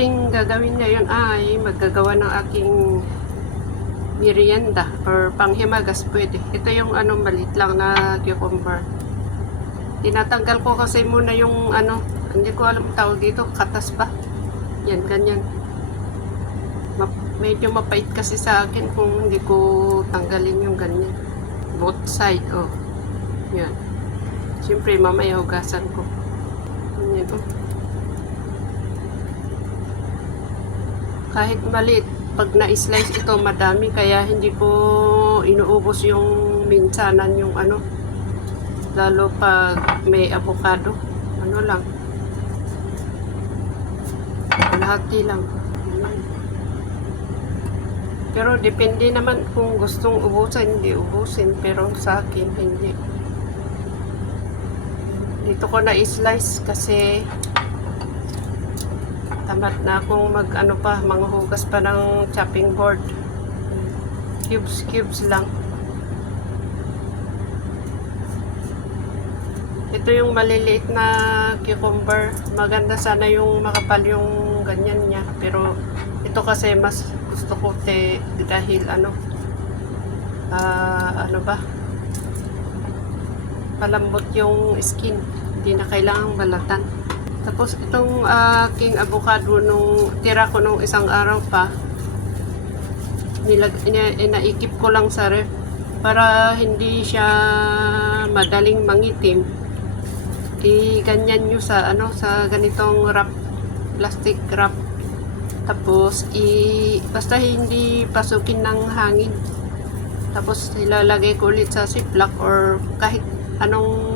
aking gagawin ngayon ay maggagawa ng aking merienda or panghimagas pwede. Ito yung maliit lang na cucumber. Tinatanggal ko kasi muna yung hindi ko alam tawag dito, katas ba? Yan, ganyan. Medyo mapait kasi sa akin kung hindi ko tanggalin yung ganyan. Both side, oh. Yan. Siyempre, mamaya hugasan ko. Yan, oh. Kahit maliit, pag na-slice ito, madami. Kaya hindi ko inuubos yung minsanan yung lalo pag may avocado. Lang. Lahati lang. Pero depende naman kung gustong ubusin, hindi ubusin. Pero sa akin, hindi. Dito ko na-slice kasi tamad na akong manghugas pa ng chopping board. Cubes lang. Ito yung maliliit na cucumber. Maganda sana yung makapal yung ganyan niya. Pero ito kasi mas gusto ko dahil palambot yung skin. Hindi na kailangang balatan. Tapos itong aking avocado nung tira ko nung isang araw pa, naikip ko lang sa ref para hindi siya madaling mangitim. Ganyan nyo sa sa ganitong wrap, plastic wrap. Tapos basta hindi pasukin ng hangin. Tapos ilalagay ko ulit sa ziplock or kahit anong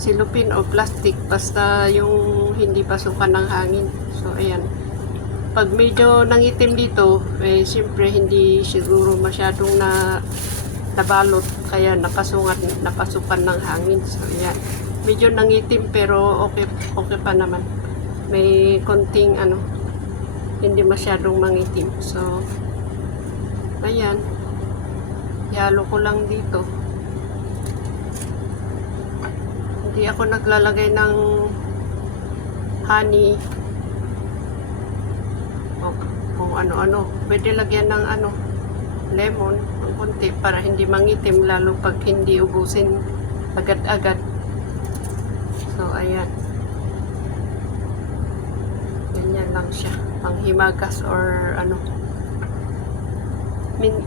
silupin o plastic, basta yung hindi pasukan ng hangin. So ayan. Pag medyo nangitim dito, siyempre hindi siguro masyadong nabalot, kaya napasukan ng hangin. So ayan. Medyo nangitim pero okay pa naman. May konting hindi masyadong mangitim. So ayan. Ihalo ko lang dito. Hindi ako naglalagay ng honey o kung ano-ano. Pwede lagyan ng lemon, ng konti para hindi mangitim, lalo pag hindi ubusin agad-agad. So, ayan. Ganyan lang siya. Panghimagas or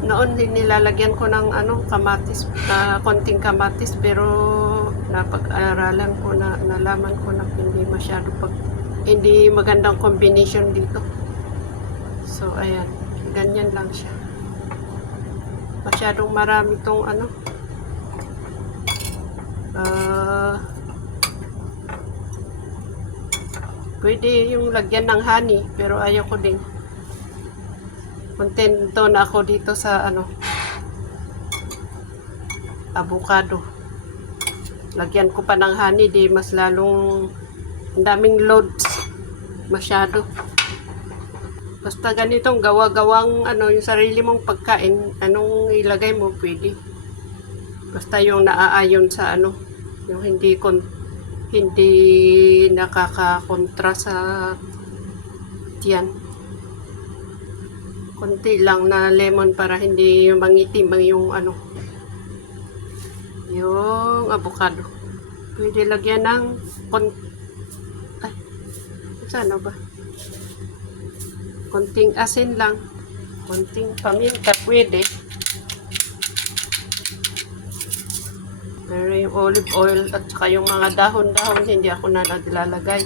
noon din nilalagyan ko ng kamatis, konting kamatis, pero napag-aralan ko nalaman ko na hindi magandang combination dito. So ayan, ganyan lang siya. Masyadong marami tong pwede yung lagyan ng honey, pero ayaw ko din. Kontento na ako dito sa avocado. Lagyan ko pa ng honey, di mas lalong daming loads masyado. Basta ganitong gawa-gawang yung sarili mong pagkain, anong ilagay mo pwede. Basta yung naaayon sa yung hindi nakakakontra sa tiyan. Konti lang na lemon para hindi mangitim yung yung avocado. Pwede lagyan ng ano ba? Konting asin lang. Konting paminta pwede. Pero yung olive oil at saka yung mga dahon-dahon hindi ako na naglalagay.